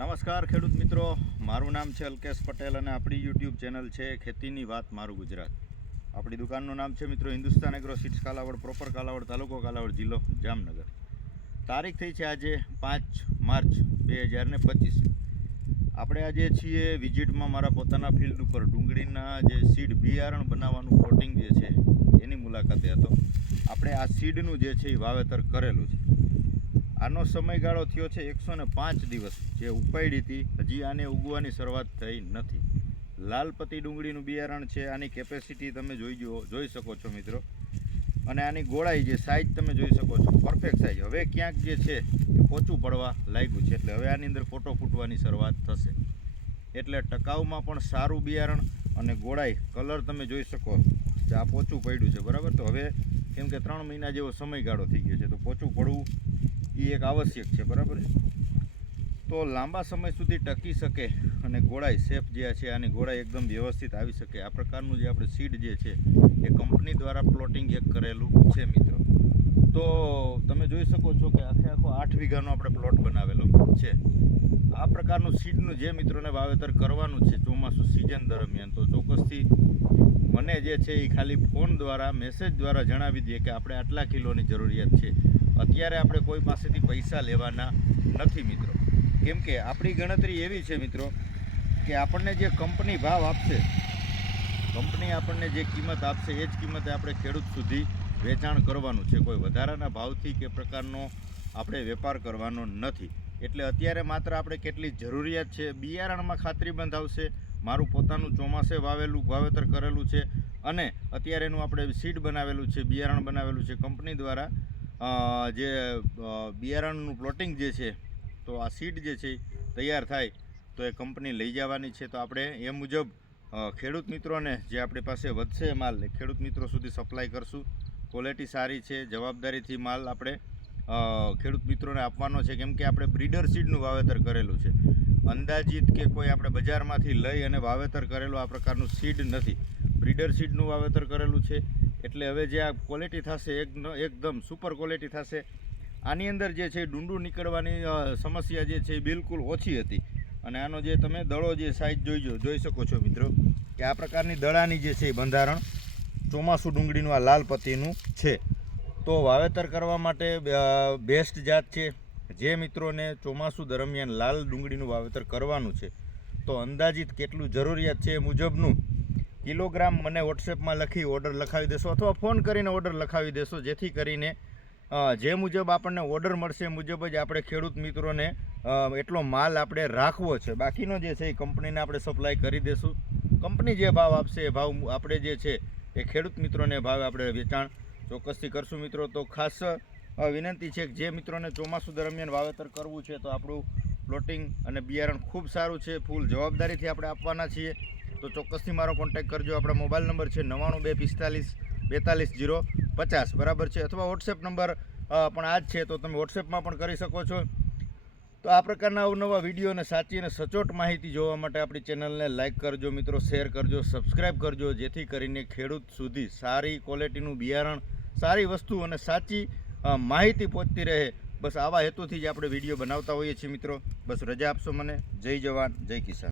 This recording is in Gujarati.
નમસ્કાર ખેડૂત મિત્રો, મારું નામ છે અલ્કેશ પટેલ અને આપણી યુટ્યુબ ચેનલ છે ખેતીની વાત મારું ગુજરાત. આપણી દુકાનનું નામ છે મિત્રો Hindustan agro seeds Kalavad proper Kalavad, તાલુકો કાલાવડ જિલ્લો જામનગર. તારીખ થઈ છે આજે પાંચ માર્ચ બે હજાર ને પચીસ. આપણે આજે છીએ વિઝિટમાં મારા પોતાના ફિલ્ડ ઉપર. ડુંગળીના જે સીડ બિયારણ બનાવવાનું કોટિંગ જે છે, એની મુલાકાતે હતો. આપણે આ સીડનું જે છે એ વાવેતર કરેલું છે. આનો સમયગાળો થયો છે એકસો ને પાંચ દિવસ, જે ઉપાડી હતી. હજી આને ઉગવાની શરૂઆત થઈ નથી. લાલપતિ ડુંગળીનું બિયારણ છે, આની કેપેસિટી તમે જોઈ જુઓ જોઈ શકો છો મિત્રો. અને આની ગોળાઈ જે સાઇઝ તમે જોઈ શકો છો પરફેક્ટ સાઇઝ હવે ક્યાંક જે છે, એ પોચું પડવા લાગ્યું છે, એટલે હવે આની અંદર ફોટો ફૂટવાની શરૂઆત થશે. એટલે ટકાઉમાં પણ સારું બિયારણ અને ગોળાઈ કલર તમે જોઈ શકો કે આ પોચું પડ્યું છે, બરાબર? તો હવે કેમ કે ત્રણ મહિના જેવો સમયગાળો થઈ ગયો છે, તો પોચું પડવું એ એક આવશ્યક છે, બરાબર તો લાંબા સમય સુધી ટકી શકે અને ગોળાઈ શેપ જે છે, આની ગોળાઈ એકદમ વ્યવસ્થિત આવી શકે. આ પ્રકારનું જે આપણે સીડ જે છે, એ કંપની દ્વારા પ્લોટિંગ એક કરેલું છે, મિત્રો. તો તમે જોઈ શકો છો કે આખે આખો આઠ વીઘાનો આપણે પ્લોટ બનાવેલો છે. આ પ્રકારનું સીડનું જે મિત્રોને વાવેતર કરવાનું છે, ચોમાસું સિઝન દરમિયાન, તો ચોક્કસથી મને જે છે એ ખાલી ફોન દ્વારા મેસેજ દ્વારા જણાવી દઈએ કે આપણે આટલા કિલોની જરૂરિયાત છે. અત્યારે આપણે કોઈ પાસેથી પૈસા લેવાના નથી મિત્રો. કેમ કે આપણી ગણતરી એવી છે મિત્રો કે આપણને જે કંપની ભાવ આપશે, કંપની આપણને જે કિંમત આપશે, એ જ કિંમતે આપણે ખેડૂત સુધી વેચાણ કરવાનું છે. કોઈ વધારાના ભાવથી કે પ્રકારનો આપણે વેપાર કરવાનો નથી. એટલે અત્યારે માત્ર આપણે કેટલી જરૂરિયાત છે, બિયારણમાં ખાતરી બંધાવશે મારું પોતાનું ચોમાસે વાવેલું, વાવેતર કરેલું છે અને અત્યારે એનું આપણે સીડ બનાવેલું છે, બિયારણ બનાવેલું છે કંપની દ્વારા. જે બિયારણનું પ્લોટિંગ જે છે, તો આ સીડ જે છે તૈયાર થાય, તો એ કંપની લઈ જવાની છે. તો આપણે એ મુજબ ખેડૂત મિત્રોને જે આપણી પાસે વધશે માલ ખેડૂત મિત્રો સુધી સપ્લાય કરશું. ક્વોલિટી સારી છે, જવાબદારીથી માલ આપણે ખેડૂત મિત્રોને આપવાનો છે. કેમ કે આપણે બ્રીડર સીડનું વાવેતર કરેલું છે. અંદાજિત કે કોઈ આપણે બજારમાંથી લઈ અને વાવેતર કરેલું આ પ્રકારનું સીડ નથી. બ્રીડર સીડનું વાવેતર કરેલું છે. એટલે હવે જે આ ક્વોલિટી થશે, એક એકદમ સુપર ક્વોલિટી થશે. આની અંદર જે છે ડુંડું નીકળવાની સમસ્યા જે છે એ બિલકુલ ઓછી હતી. અને આનો જે તમે દળો જે સાઈઝ જોઈજો, જોઈ શકો છો મિત્રો, કે આ પ્રકારની દળાની જે છે એ બંધારણ ચોમાસું ડુંગળીનું આ લાલ પત્તીનું છે. તો વાવેતર કરવા માટે બેસ્ટ જાત છે જે મિત્રોને ચોમાસું દરમિયાન લાલ ડુંગળીનું વાવેતર કરવાનું છે, તો અંદાજિત કેટલું જરૂરિયાત છે એ મુજબનું કિલોગ્રામ મને વોટ્સએપમાં લખી ઓર્ડર લખાવી દેશો અથવા ફોન કરીને ઓર્ડર લખાવી દેશો, જેથી કરીને જે મુજબ આપણને ઓર્ડર મળશે એ મુજબ જ આપણે ખેડૂત મિત્રોને એટલો માલ આપણે રાખવો છે. બાકીનો જે છે એ કંપનીને આપણે સપ્લાય કરી દેશું. કંપની જે ભાવ આપશે એ ભાવ આપણે જે છે એ ખેડૂત મિત્રોને ભાવે આપણે વેચાણ ચોક્કસથી કરશું મિત્રો. તો ખાસ વિનંતી છે કે જે મિત્રોને ચોમાસું દરમિયાન વાવેતર કરવું છે તો આપણું પ્લોટિંગ અને બિયારણ ખૂબ સારું છે. ફૂલ જવાબદારીથી આપણે આપવાના છીએ. તો ચોક્કસથી મારો કોન્ટેક્ટ કરજો. આપણા મોબાઈલ નંબર છે નવ્વાણું બે પિસ્તાલીસ બેતાલીસ જીરો પચાસ. બરાબર છે? અથવા વોટ્સએપ નંબર પણ આ જ છે. તો તમે વોટ્સએપમાં પણ કરી શકો છો. તો આ પ્રકારના અવનવા વીડિયો અને સાચી અને સચોટ માહિતી જોવા માટે આપણી ચેનલને લાઇક કરજો મિત્રો, શેર કરજો, સબસ્ક્રાઇબ કરજો, જેથી કરીને ખેડૂત સુધી સારી ક્વોલિટીનું બિયારણ, સારી વસ્તુ અને સાચી માહિતી પહોંચતી રહે. બસ આવા હેતુથી જ આપણે વીડિયો બનાવતા હોઈએ છીએ મિત્રો. બસ રજા આપશો મને. જય જવાન, જય કિસાન.